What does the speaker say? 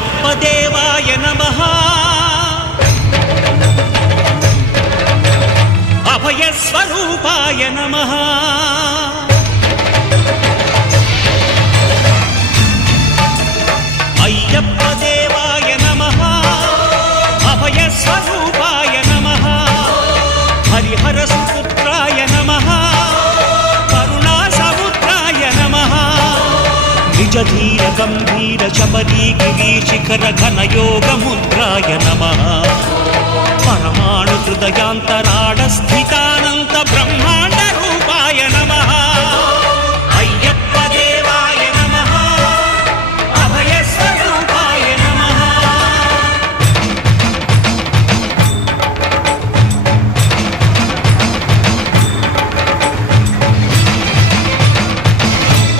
అయ్యప్ప దేవాయ నమః అభయ స్వరూపాయ నమః అయ్యప్ప దేవాయ నమః అభయ స్వరూపాయ నమః హరిహర సుపుత్రాయ నమః కరుణా సముద్రాయ నమః నిజ ధీర గంభీర శబరీ గిరీశిఖర ఘన యోగ ముద్రాయ నమః పరమాణు హృదయాంతరాళ స్థితానంత బ్రహ్మ